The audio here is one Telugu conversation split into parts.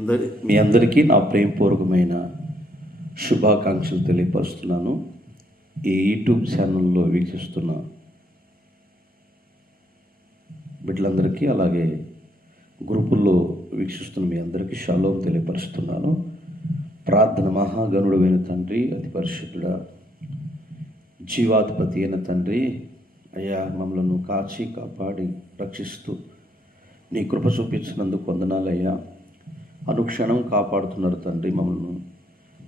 మీ అందరికీ నా ప్రేమపూర్వకమైన శుభాకాంక్షలు తెలియపరుస్తున్నాను. ఈ యూట్యూబ్ ఛానల్లో వీక్షిస్తున్న బిడ్డలందరికీ, అలాగే గ్రూపుల్లో వీక్షిస్తున్న మీ అందరికీ షాలోం తెలియపరుస్తున్నాను. ప్రార్థన. మహాగణుడైన తండ్రి, అతి పరిశుద్ధుడా, జీవాధిపతి అయిన తండ్రి, అయ్యా, మమ్మలను కాచి కాపాడి రక్షిస్తూ నీ కృప చూపించినందుకు వందనాలయ్యా. అనుక్షణం కాపాడుతున్నారు తండ్రి మమ్మల్ని.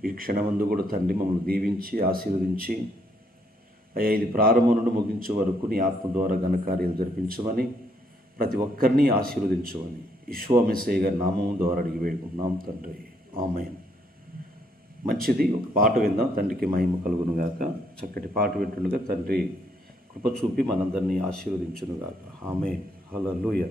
ఈ క్షణమందు కూడా తండ్రి మమ్మల్ని దీవించి ఆశీర్వదించి, అయ్యా, ఇది ప్రారంభం నుండి ముగించే వరకు నీ ఆత్మ ద్వారా ఘనకార్యాలు జరిపించమని, ప్రతి ఒక్కరిని ఆశీర్వదించమని యెషూవా మెస్సీయ గారి నామం ద్వారా అడిగి వేడుకుంటున్నాం తండ్రి. ఆమేన్. మంచిది, ఒక పాట విందాం. తండ్రికి మహిమ కలుగును గాక. చక్కటి పాట వింటుండగా తండ్రి కృప చూపి మనందరినీ ఆశీర్వదించును గాక. ఆమేన్. హల్లెలూయా.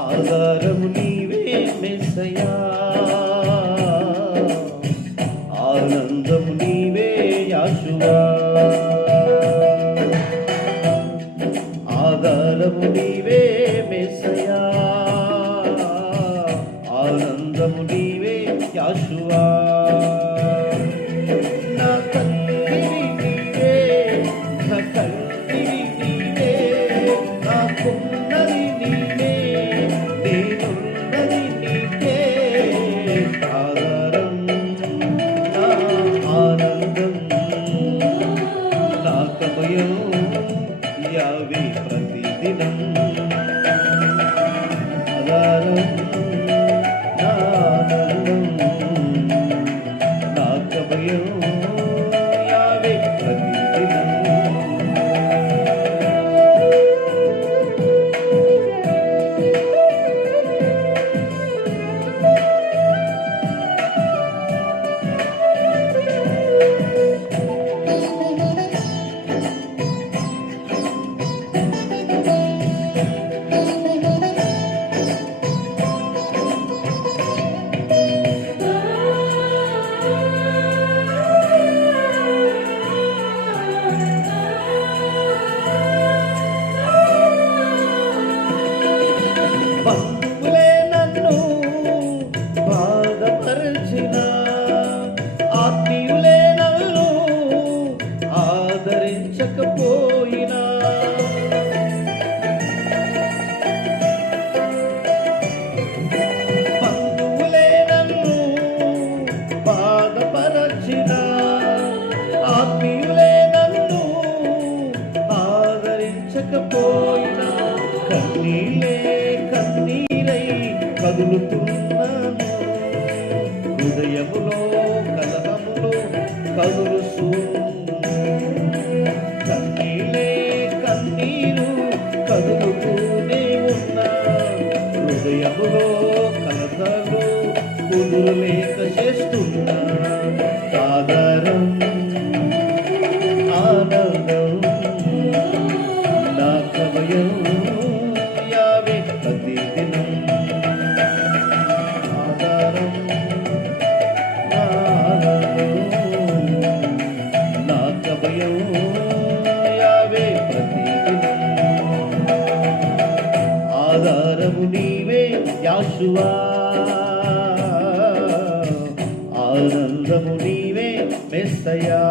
ఆధారము నీవే మెస్సయా, ఆనందము నీవే యాషువా. ఆధారము నీవే మెస్సయా, ఆనందము నీవే యాషువా. నా కన్నీరి నీవే, నా కన్నీరి నీవే, నాకున్నది నీవే, నేనున్నది నీకే. ఆధారం, నా ఆనందం, నా కభయం యావే ప్రతిదినం. ఆధారం, నా ఆనందం, నా కభయం యావే ప్రతిదినం. బంధువులే నన్ను బాధపరిచిన, ఆత్మీయులే నన్ను ఆదరించకపోయినా, బంధువులే నన్ను బాధపరిచిన, ఆత్మీయులే నన్ను ఆదరించకపోయినా, కన్నీలే కన్నీరై కదులుతున్నాను, హృదయములో కలహములో కదులుసు. కన్నీలే కన్నీరు కదులుతూనే ఉన్నా, హృదయములో కలతలు కుదురులేక చేస్తున్నా. ఆధారం, ఆనందం, నా కభయం యావే ప్రతిదినం. ఆధారం, నా ఆనందం, నా కభయం యావే ప్రతిదినం. ఆధారము నీవే యాషువా, ఆనందము నీవే మెస్సయా.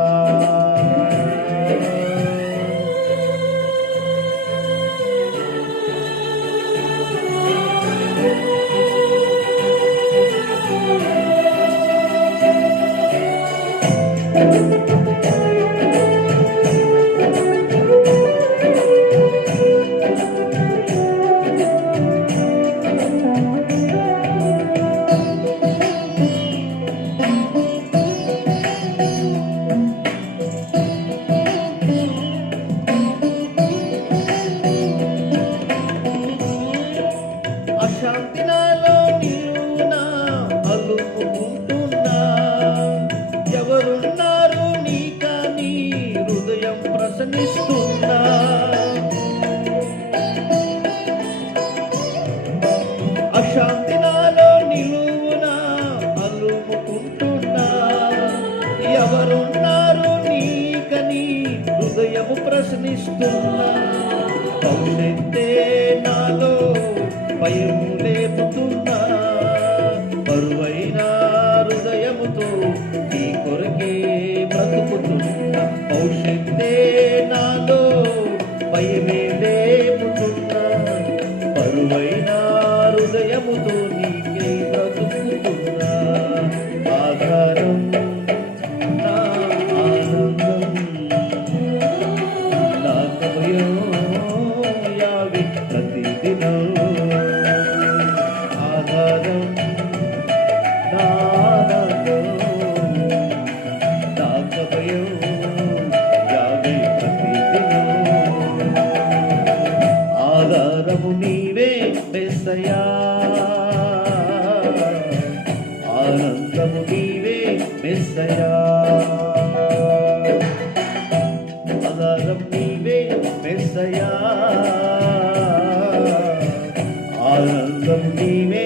అలుముకుంటున్నా. ఎవరున్నారు నీకని హృదయం ప్రశ్నిస్తున్నా. అశాంతి నాలో నిలువునా అలుముకుంటున్నా. ఎవరున్నారు నీకని హృదయము ప్రశ్నిస్తున్నా. భవిష్యత్తే నాలో భయము లేపుతున్నా. బరువైన హృదయముతో నీ కొరకే బ్రతుకుతున్నా. భవిష్యత్తే నాలో భయమే లేపుతున్నా. బరువైన హృదయముతో నీకే బ్రతుకుతున్నా. ఆధారం నా ఆనందం నా కభయం యావి ప్రతిదినం. ఆధారం నా ఆనందం నా కభయం యావి ప్రతిదినం. ఆధారము నీవే మెస్సయా. ఆనందము నీవే మెస్సయా. ఆధారం నీవే మెస్సయా. ఆనందం నీవే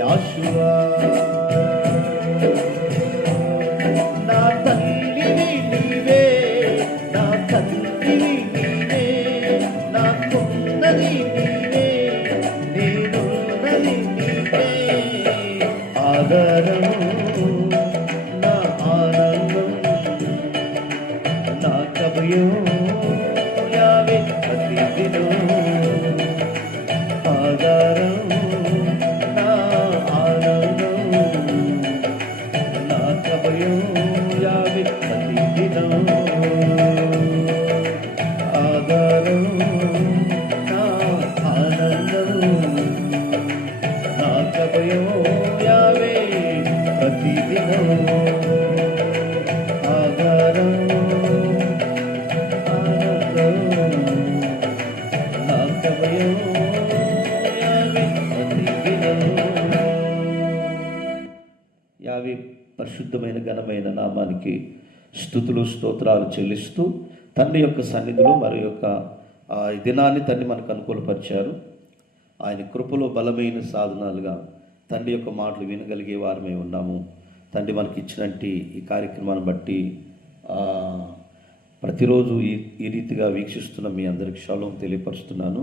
యాషువా. నా తల్లివి నీవే నా తల్లివి నీవే నాకున్నది నీవే నేనున్నది నీవే. ఆధారము నా ఆనందం నా కభయం యావే ప్రతిదినం. ఆధారం నా ఆనందం నా కభయం యావే ప్రతిదినం. ఆధారం నా ఆనందం నా కభయం యావే ప్రతిదినం. ఆధారం ఆనందం నా కభయం యావే ప్రతిదినం. యావే పరిశుద్ధమైన ఘనమైన నామానికి స్తుతులు స్తోత్రాలు చెల్లిస్తూ తండ్రి యొక్క సన్నిధిలో మరి యొక్క ఈ దినాన్ని తండ్రి మనకు అనుకూలపరిచారు. ఆయన కృపలో బలమైన సాధనాలుగా తండ్రి యొక్క మాటలు వినగలిగే వారమే ఉన్నాము. తండ్రి మనకి ఇచ్చినట్టు ఈ కార్యక్రమాన్ని బట్టి ప్రతిరోజు ఈ రీతిగా వీక్షిస్తున్న మీ అందరికి షాలోమ్ తెలియపరుస్తున్నాను.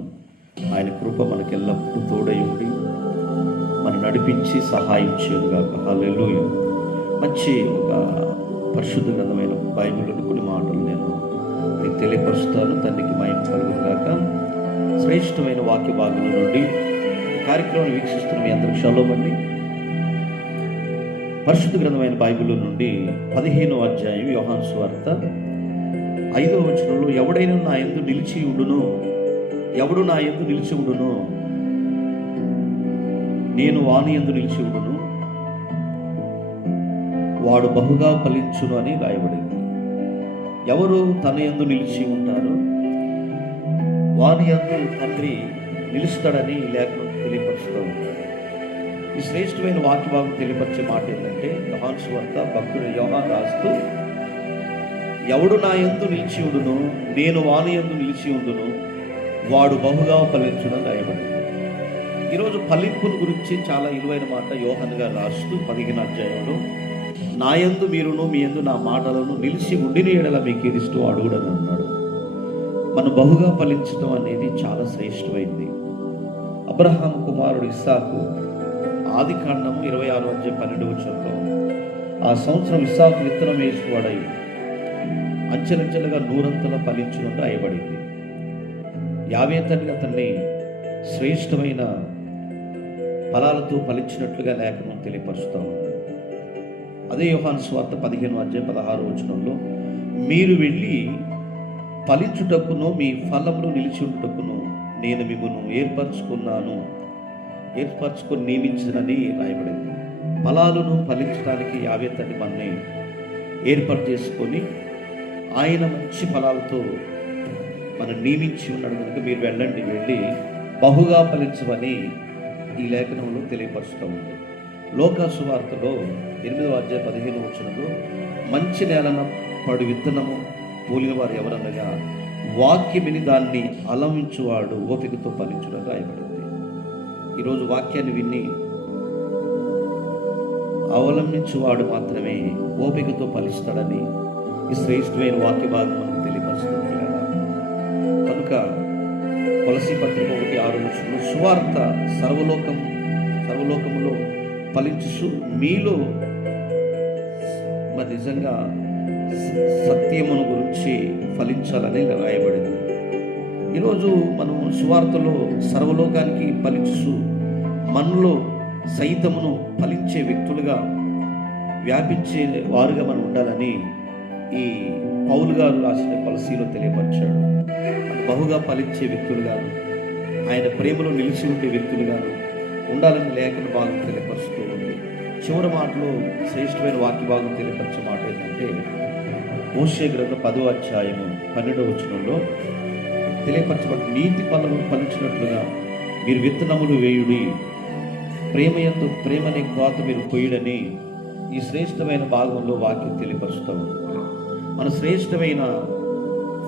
ఆయన కృప మనకి ఎల్లప్పుడూ తోడై ఉండి మనం నడిపించి సహాయం చేయగాక. హల్లెలూయా. మంచి ఒక పరిశుద్ధ గ్రంథమైన బైబిల్లోని కొన్ని మాటలు నేను మీకు తెలియపరుస్తాను. తండ్రికి మహిమ కలుగుగాక. శ్రేష్టమైన వాక్య భాగం నుండి కార్యక్రమాన్ని వీక్షిస్తున్న మీ అందరికి షాలోమ్ అండి. పరిశుద్ధ గ్రంథమైన బైబిల్లో నుండి 15వ అధ్యాయం యోహాను సువార్త 5వ వచనంలో ఎవడైనా నా యందు నిలిచి ఉండును, ఎవడు నా యందు నిలిచి ఉండును, నేను వాని యందు నిలిచి ఉండును, వాడు బహుగా ఫలించును అని రాయబడింది. ఎవరు తన యందు నిలిచి ఉంటారో వాని యందు తండ్రి నిలుస్తాడని ఈ లేఖనం తెలియపరుస్తూ ఉంటాడు. ఈ శ్రేష్టమైన వాక్యభాగం తెలియపరిచే మాట ఏంటంటే యోహాను సువార్త భక్తుడు యోహాను రాస్తూ ఎవడు నా యందు నిలిచి ఉండును, నేను వాని యందు నిలిచి ఉండును, వాడు బహుగా ఫలించునని రాయబడింది. ఈరోజు ఫలింపుల గురించి చాలా విలువైన మాట యోహాను గారు రాస్తూ 15వ అధ్యాయంలో నా యందు మీరును మీ యందు నా మాటలను నిలిచి ఉండిన ఎడల మీకు ఏది ఇష్టం అడుగుడని అన్నాడు. మనం బహుగా ఫలించడం అనేది చాలా శ్రేష్టమైంది. అబ్రహాము కుమారుడు ఇస్సాకు ఆదికాండము 26వ అధ్యాయం 12వ వచనంలో ఆ సంవత్సరం ఇస్సాకు విత్తనం వేసువాడై అంచెలంచెలుగా నూరంతలా ఫలించునని రాయబడింది. యావే తండ్రి అతన్ని శ్రేష్టమైన ఫలాలతో ఫలించినట్లుగా లేఖనం తెలియపరుస్తూ ఉంది. అదే యోహాను సువార్త 15వ అధ్యాయం 16వ వచనంలో మీరు వెళ్ళి ఫలించుటకును మీ ఫలంలో నిలిచి ఉంటుటకును నేను మిమ్మల్ని ఏర్పరచుకొని నియమించనని రాయబడింది. ఫలాలను ఫలించడానికి యావే తండ్రి మనని ఏర్పాటు చేసుకొని ఆయన మంచి ఫలాలతో మనం నియమించి ఉన్నాడు కనుక మీరు వెళ్ళి బహుగా ఫలించమని ఈ లేఖనంలో తెలియపరుస్తూ ఉంది. లోకా సువార్తలో 8వ అధ్యాయం 15వ వచనంలో మంచి నేలన పడు విత్తనము పోలిన వారు ఎవరనగా వాక్యం విని దాన్ని అలమించువాడు ఓపికతో ఫలించుడని రాయబడింది. ఈరోజు వాక్యాన్ని విని అవలంబించువాడు మాత్రమే ఓపికతో ఫలిస్తాడని ఈ శ్రేష్టమైన వాక్య భాగం మనకు తెలియపరుస్తుంది కదా. కనుక కొలసీ పత్రిక 1:6 సువార్త సర్వలోకములో ఫలించు మీలో మరి నిజంగా సత్యమును గురించి ఫలించాలని రాయబడింది. ఈరోజు మనం సువార్తలో సర్వలోకానికి ఫలించు మనలో సైతమును ఫలించే వ్యక్తులుగా వ్యాపించే వారుగా మనం ఉండాలని ఈ పౌలు గారు రాసిన కొలసీలో తెలియపరిచాడు. బహుగా ఫలించే వ్యక్తులుగాను ఆయన ప్రేమలో నిలిచి ఉండే వ్యక్తులుగాను ఉండాలని లేఖన భాగం తెలియపరుస్తూ ఉంది. చివరి మాటలో శ్రేష్టమైన వాక్య భాగం తెలియపరిచే మాట ఏంటంటే మోషే గ్రంథం 10వ అధ్యాయము 12వ వచనంలో తెలియపరచబడి నీతి ఫలము ఫలించినట్లుగా మీరు విత్తనములు వేయుడి, ప్రేమయందు ప్రేమని కోత మీరు కొయ్యడని ఈ శ్రేష్టమైన భాగంలో వాక్యం తెలియపరుస్తూ ఉంది. మన శ్రేష్టమైన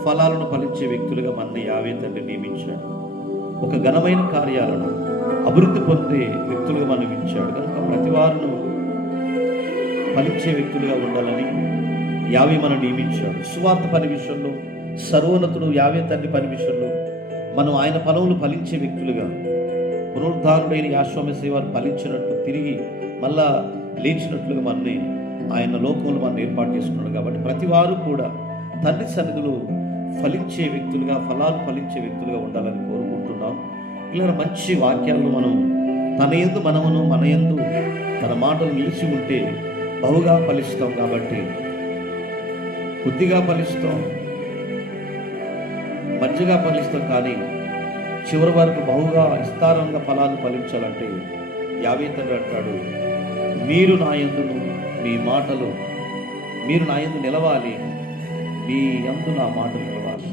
ఫలాలను ఫలించే వ్యక్తులుగా మన యావే తండ్రి నియమించాడు. ఒక ఘనమైన కార్యాలను అభివృద్ధి పొందే వ్యక్తులుగా మనం ఇచ్చాడు. కనుక ప్రతి వారును ఫలించే వ్యక్తులుగా ఉండాలని యావే మనం నియమించాడు. సువార్త పని విషయంలో సర్వోన్నతుడు యావే తండ్రి పని విషయంలో మనం ఆయన ఫలములు ఫలించే వ్యక్తులుగా పునరుద్ధారుడైన యాశ్వమేశ్వరి వారు ఫలించినట్టు తిరిగి మళ్ళా లేచినట్లుగా మనని ఆయన లోకంలో మనం ఏర్పాటు చేసుకున్నాడు. కాబట్టి ప్రతి వారు కూడా తండ్రి సన్నిధిలో ఫలించే వ్యక్తులుగా ఫలాలు ఫలించే వ్యక్తులుగా ఉండాలని కోరుకుంటున్నాం. ఇలా మంచి వాక్యాలను మనం తన యందు మనమును మన యందు తన మాటలు నిలిచి ఉంటే బహుగా ఫలిస్తాం. కాబట్టి కొద్దిగా ఫలిస్తాం, మంచిగా ఫలిస్తాం, కానీ చివరి వరకు బహుగా విస్తారంగా ఫలాలు ఫలించాలంటే యావే తండ్రి అంటాడు, మీరు నా యందును మీ మాటలు మీరు నా యందు నిలవాలి, మీ యందు నా మాటలు నిలవాలి.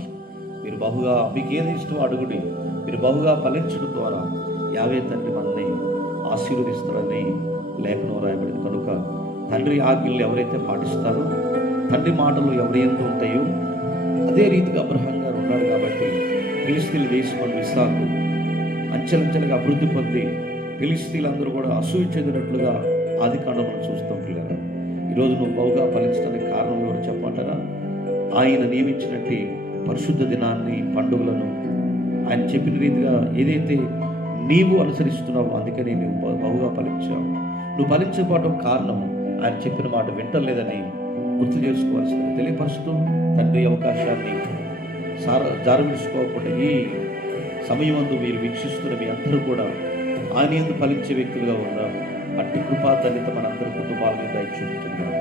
మీరు బహుగా మీకు ఏది ఇష్టమో అడుగుడి, మీరు బహుగా ఫలించడం ద్వారా యావే తండ్రి మనల్ని ఆశీర్వదిస్తారని లేఖనం రాయబడింది. కనుక తండ్రి ఆజ్ఞలు ఎవరైతే పాటిస్తారో, తండ్రి మాటలు ఎవరి యందు ఉంటాయో అదే రీతిగా అబ్రహాం గారు ఉన్నాడు. కాబట్టి ఫిలిస్తీన్ల దేశం ఇస్సాకు అంచెలంచెలుగా అభివృద్ధి పొంది ఫిలిస్తీన్లందరూ కూడా అసూయ చెందినట్లుగా ఆది కాండం మనం చూస్తాం. పిల్లలు, ఈరోజు నువ్వు బహుగా ఫలించడానికి కారణం ఎవరు చెప్పమంటారా? ఆయన నియమించినట్టు పరిశుద్ధ దినాన్ని, పండుగలను ఆయన చెప్పిన రీతిగా ఏదైతే నీవు అనుసరిస్తున్నావో అందుకని నువ్వు బహుగా ఫలించావు. నువ్వు ఫలించకపోవడం కారణం ఆయన చెప్పిన మాట వింటలేదని గుర్తు చేసుకోవాల్సింది తెలియపరుస్తూ తండ్రి అవకాశాన్ని జారవిడుచుకోకుండా ఈ సమయమందు మీరు వీక్షిస్తున్న మీ అందరూ కూడా ఆయన యందు ఫలించే వ్యక్తులుగా ఉన్నారు. అట్టి కృపా తల్లిత మనందరి కుటుంబాల మీద చూపుతున్నారు.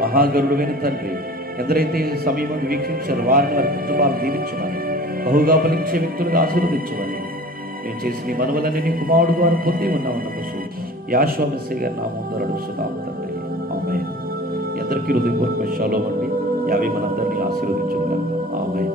మహాగరుడైన తండ్రి ఎందరైతే సమయమందు వీక్షించారో వారిని వారి కుటుంబాలు దీవించమని, బహుగా ఫలించే వ్యక్తులుగా ఆశీర్వదించమని నేను చేసిన ఈ మనవలని నీ కుమారుడు ద్వారా పొంది ఉన్నామన్న పశువు యాశ్వమేశ్వరి గారి నామం ద్వారా అడుగుతున్నాము తండ్రి. ఆమేన్. ఎందరికీ హృదయపూర్వక షాలోమ్ అండి. యావే మనందరినీ ఆశీర్వదించుగాక. ఆమేన్.